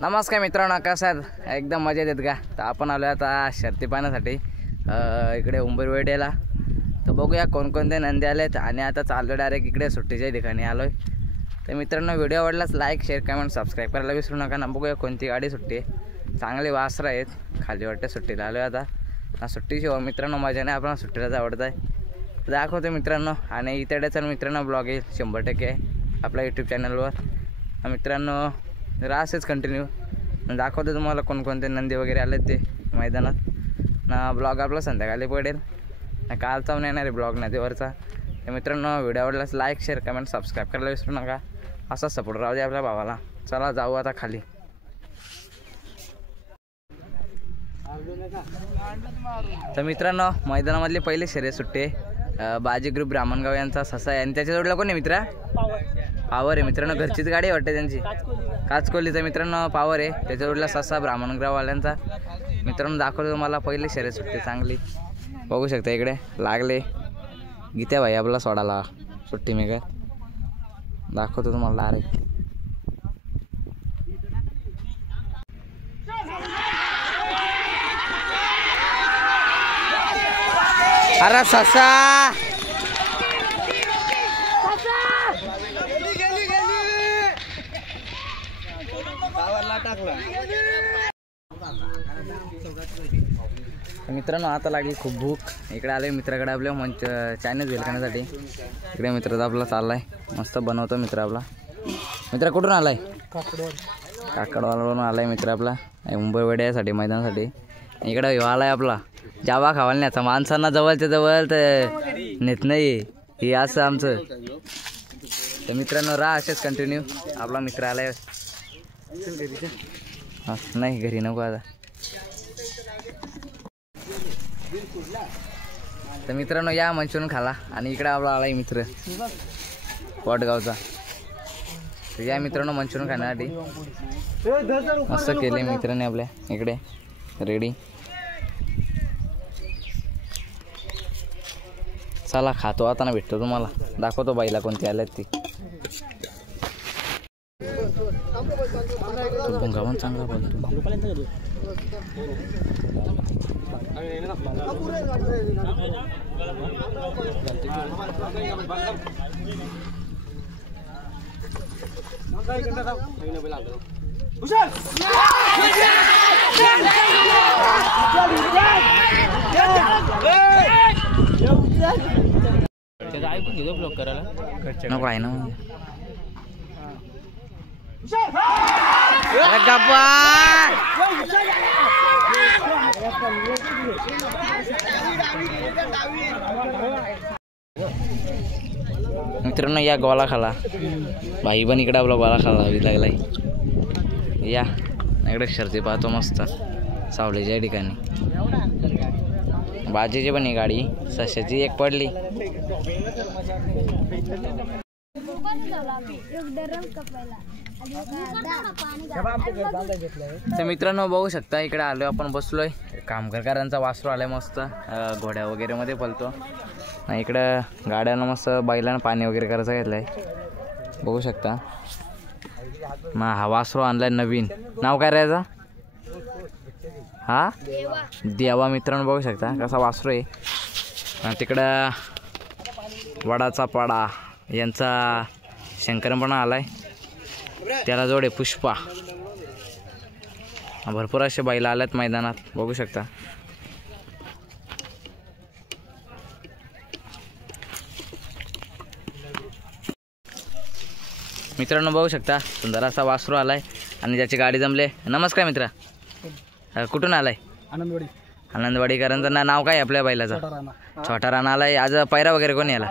नमस्कार मित्रांनो, कसं आहेत? एकदम मजेत आहेत का? तर आपण आलो आता शर्ती पाहण्यासाठी इकडे उंबरवेड्याला. तर बघूया कोणकोणते नंदी आलेत आणि आता चाललो डायरेक्ट इकडे सुट्टीच्या ठिकाणी आलोय. तर मित्रांनो, व्हिडिओ आवडल्यास लाईक शेअर कमेंट सबस्क्राईब करायला विसरू नका ना. बघूया कोणती गाडी सुट्टी आहे. चांगले वासरं आहेत. खाली वाटते सुट्टीला आलो आता. सुट्टीशिवाय मित्रांनो मजा नाही, आपल्याला सुट्टीलाच आवडत आहे. दाखवतो मित्रांनो. आणि इतड्याचा मित्रांनो ब्लॉग येईल 100% आपल्या यूट्यूब चॅनलवर. मित्रांनो जरा असेच कंटिन्यू दाखवतो तुम्हाला कोणकोणते नंदी वगैरे आले ते मैदानात ना. ब्लॉग आपला संध्याकाळी पडेल ना, कालचा पण येणार आहे ब्लॉग नदीवरचा. तर मित्रांनो, व्हिडिओ आवडल्यास लाईक शेअर कमेंट सबस्क्राईब करायला विसरू नका. असा सपोर्ट राहू दे आपल्या भावाला. चला जाऊ आता खाली. तर मित्रांनो, मैदानामधली पहिली शर्यत सुट्टी बाजी ग्रुप ब्राह्मणगाव यांचा ससा आहे. आणि त्याच्या जोडला कोण आहे मित्रा? पावर आहे मित्रांनो. घरचीच गाडी आहे वाटते त्यांची, काचकोलीचा मित्रांनो पावर आहे. त्याच्या जोडला ससा ब्राह्मणगाववाल्यांचा. मित्रांनो दाखवतो तुम्हाला पहिली शर्यत सुट्टी चांगली. बघू शकता इकडे लागले गीत्या भाई आपला सोडाला सुट्टी मेकर. दाखवतो तुम्हाला डायरेक्ट. अरे ससा मित्रांनो, आता लागली खूप भूक. इकडे आले मित्राकडे आपल्या मंच चायनीज भेल खाण्यासाठी. इकडे मित्राचा आपला चाललाय मस्त बनवतो मित्र आपला. मित्र कुठून आलाय? काकडवालावरून आलाय मित्र आपला उंबरवेड्यासाठी मैदानासाठी. इकडे आलाय आपला जावा खावायला न्यायचा. माणसांना जवळच्या जवळ तर नेत नाही हे असं आमचं. तर मित्रांनो राहा असेच कंटिन्यू. आपला मित्र आलाय. नाही घरी नको आता. तर मित्रांनो या मंचुरियन खाला. आणि इकडे आपला आलाय मित्र वडगावचा. तर या मित्रांनो मंचुरियन खाण्यासाठी मस्त केले मित्रांनी आपल्या इकडे रेडी. चला खातो आता ना, भेटतो तुम्हाला. दाखवतो बाईला कोणती आल्यात ती. भुंगा पण चांगला बोलतो. नको आहे ना मित्रांनो. या गोला खाला भाई पण इकडे आपला गोला खाला लागलाय. या इकडे शर्ती पाहतो मस्त सावलीच्या ठिकाणी. बाजीची पण ही गाडी सशाची एक पडली. तर मित्रांनो बघू शकता इकडे आलोय आपण, बसलोय. कामगारांचा वासरू आलाय मस्त घोड्या वगैरे मध्ये पलतो. इकडं गाड्यांना मस्त बैलांना पाणी वगैरे करायचं घेतलंय. बघू शकता मग हा वासरू आणलाय नवीन. नाव काय राहायचा? हा देवा. मित्रांनो बघू शकता कसा वासरू आहे. तिकडं वडाचा पाडा यांचा शंकरपणा आलाय. त्याला जोडे पुष्पा. भरपूर असे बैल आल्यात मैदानात बघू शकता. मित्रांनो बघू शकता सुंदर असा वासरू आलाय आणि ज्याची गाडी जमले. नमस्कार मित्रा, कुठून आलाय? आनंदवाडी. आनंदवाडीकरांचं नाव काय आपल्या बैलाचं? छोटा राणा आलाय. आज पैरा वगैरे कोणी आला?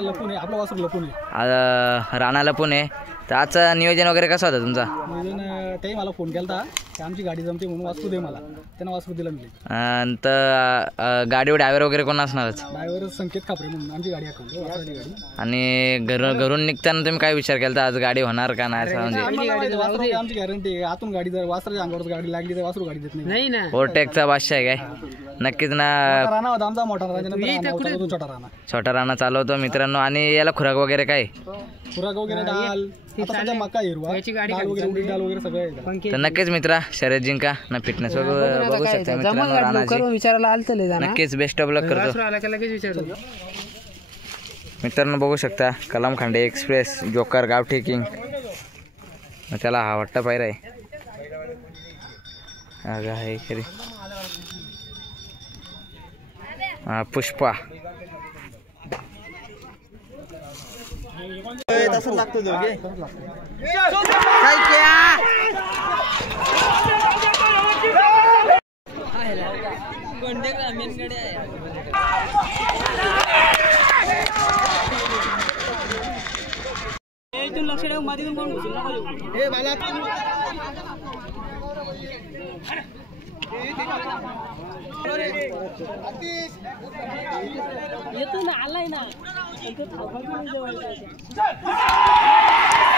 लपून आहे आपला वासरू. लपून आहे आज राणा लपून आहे. तर आजचं नियोजन वगैरे कसं होतं तुमचा? नियोजन ते मला फोन केला की आमची गाडी जमते म्हणून वासरू दे मला. त्यांना वासरू दिलं मी. तर गाडीवर ड्रायव्हर वगैरे कोण असणारच? ड्रायव्हर संकेत खापरे म्हणून आमची गाडी आहे गाडी. आणि घरून निघताना तुम्ही काय विचार केला आज गाडी होणार का नाही? म्हणजे आमची गॅरंटी आतून गाडी जर वासराच्या अंगावर गाडी लागली तर वासरू गाडी देत नाही ना. ओव्हरटेकचा बादशाह आहे काय? नक्कीच ना. राणा होता आमचा मोठा राणा. छोटा राणा चालवतो मित्रांनो. आणि याला खुराक वगैरे काय? खुराक वगैरे डाल आता सध्या मका हिरवा डाळ वगैरे उडीद डाळ वगैरे सगळं येतं. तर नक्कीच मित्रा शर्यत जिंका ना फिटनेस वगैरे बघू शकता मित्रांनो रानाची. विचारायला आलतले नक्कीच बेस्ट ऑफ लक करतो मित्रांनो. बघू शकता कलम खांडे एक्सप्रेस जोकर गावठी किंग त्याला हा वाटतं पायरा आहे आहे खरी. हा पुष्पा तसं लागतो दोघे लक्ष ठेव मध्ये कोण घुसून नका देऊ. मला येतो ना आलाय ना.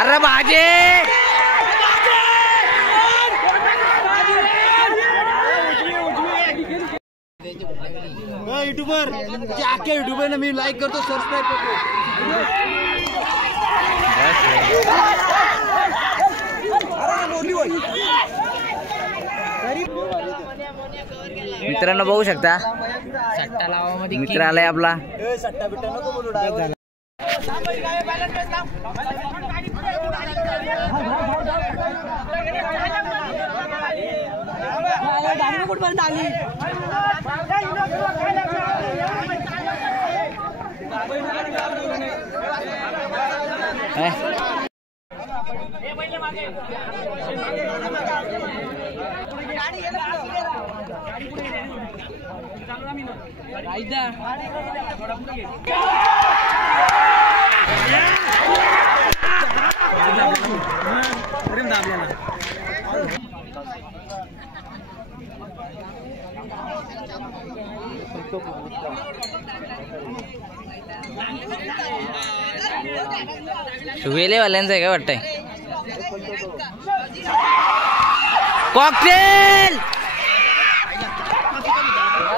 अरे भाजे युट्यूबर अख्ख्या युट्यूबर ना मी लाईक करतो सबस्क्राईब करतो. मित्रांनो बघू शकता मित्र आलाय आपला. वेलेवाल्यांचं आहे काय वाटतंय कॉकटेल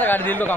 गाडी दिलो का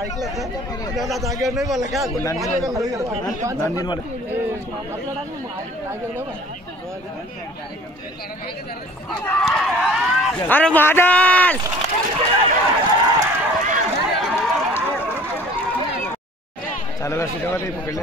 ऐकलं जागेवर नाही मला का अरे बादल चालू असते तेव्हा ते पकडले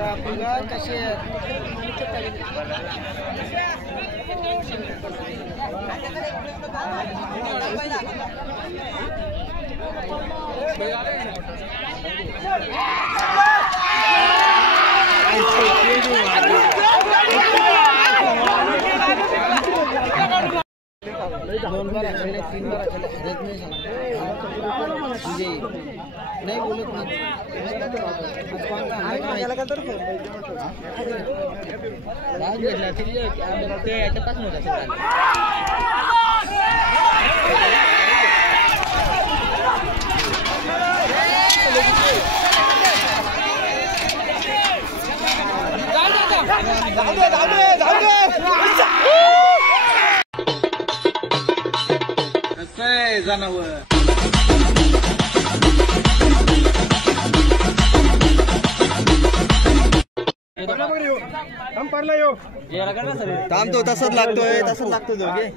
थांबतो तसंच लागतोय दोघे